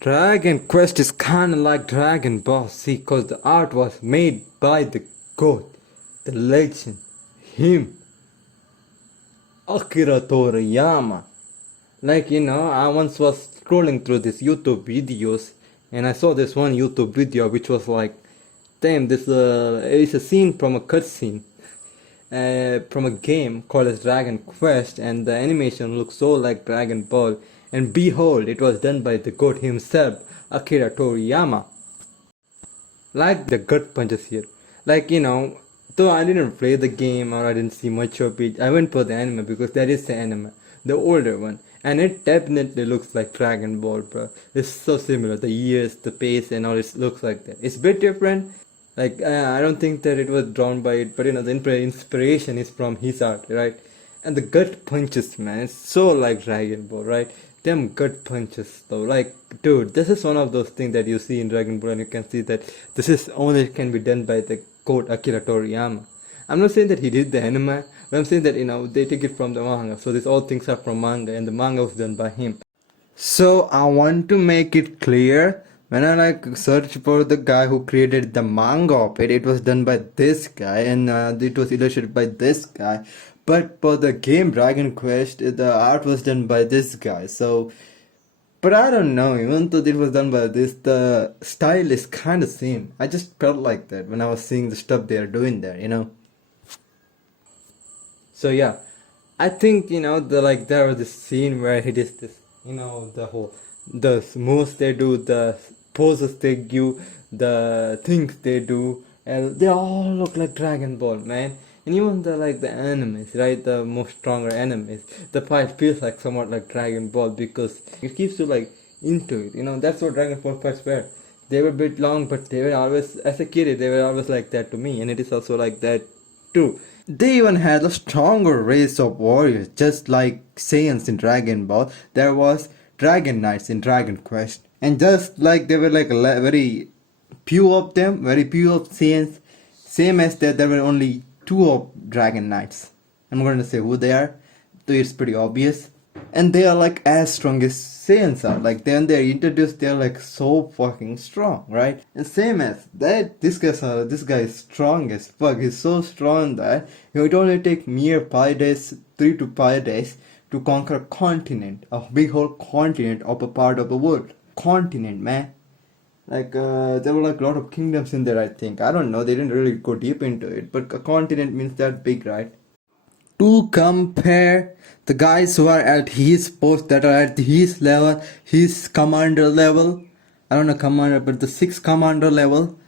Dragon Quest is kinda like Dragon Ball Z cause the art was made by the god, the legend, him, Akira Toriyama. I once was scrolling through these YouTube videos and I saw this one YouTube video which was like, damn, this is a scene from a cutscene from a game called as Dragon Quest, and the animation looks so like Dragon Ball. And behold, it was done by the god himself, Akira Toriyama. Like the gut punches here. Though I didn't play the game or I didn't see much of it, I went for the anime because that is the anime, the older one. And it definitely looks like Dragon Ball, bro. It's so similar. The ears, the face, and all it looks like that. It's a bit different. I don't think that it was drawn by it, but the inspiration is from his art, right? And the gut punches, man, it's so like Dragon Ball, right? Them gut punches, though, like, dude, this is one of those things that you see in Dragon Ball, and you can see that this is only can be done by the goat Akira Toriyama. I'm not saying that he did the anime, but I'm saying that they take it from the manga. So these all things are from manga, and the manga was done by him. So I want to make it clear. When I search for the guy who created the manga of it, it was done by this guy, and it was illustrated by this guy. But for the game Dragon Quest, the art was done by this guy. So, but I don't know. Even though it was done by this, the style is kind of same. I just felt like that when I was seeing the stuff they are doing there. So yeah, I think there was this scene where he did this, the moves they do, the poses they give, the things they do, and they all look like Dragon Ball, man. And even the enemies, right? The most stronger enemies, the fight feels like somewhat like Dragon Ball because it keeps you like into it. That's what Dragon Ball fights were. They were a bit long, but they were always, as a kid, they were always like that to me, and it is also like that too. They even had a stronger race of warriors, just like Saiyans in Dragon Ball. There was Dragon Knights in Dragon Quest, and just like there were very few of them, very few of Saiyans, same as that there were only two of Dragon Knights. I'm going to say who they are, though it's pretty obvious. And they are like as strong as Saiyans are. Like then they're introduced, they're like so fucking strong, right? And same as that, this guy is strong as fuck. He's so strong that it would only take mere 5 days, 3 to 5 days, to conquer a continent, a big whole continent of a part of the world. Continent, man. There were like a lot of kingdoms in there, I think. I don't know, they didn't really go deep into it, but a continent means that big, right? To compare the guys who are at his post, that are at his level, his commander level, I don't know commander, but the 6th commander level,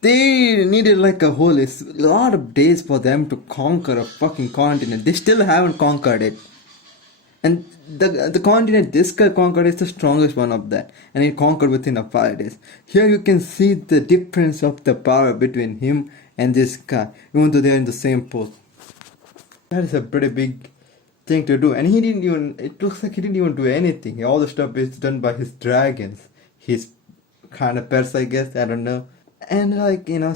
they needed like a lot of days for them to conquer a fucking continent. They still haven't conquered it. And the continent this guy conquered is the strongest one of that, and he conquered within a 5 days. Here you can see the difference of the power between him and this guy, even though they are in the same post. That is a pretty big thing to do, and it looks like he didn't even do anything. All the stuff is done by his dragons, his kind of pets, I guess, I don't know. And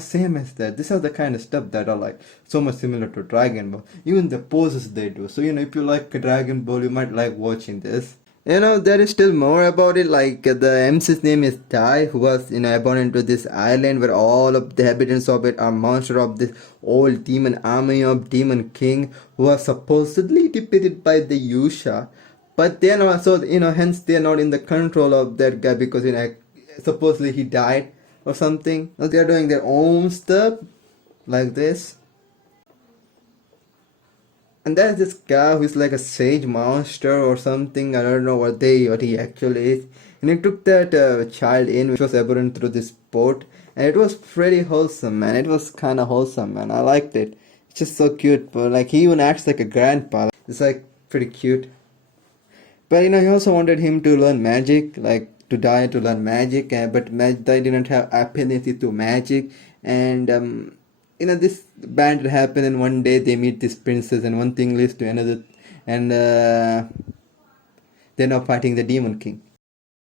same as that, these are the kind of stuff that are like so much similar to Dragon Ball, even the poses they do. So if you like Dragon Ball, you might like watching this. There is still more about it. Like the MC's name is Tai, who was born into this island where all of the inhabitants of it are monsters of this old demon army of Demon King, who are supposedly defeated by the Yusha. But they are not, so hence they are not in the control of that guy because supposedly he died or something. Now they are doing their own stuff like this. And there's this guy who's like a sage monster or something. I don't know what he actually is. And he took that child in, which was abandoned through this boat. And it was pretty wholesome, man. It was kind of wholesome, man. I liked it. It's just so cute. But he even acts like a grandpa. It's like pretty cute. But he also wanted him to learn magic, like to die to learn magic. But they didn't have affinity to magic. And this band happened, and one day they meet this princess, and one thing leads to another, and they're now fighting the Demon King.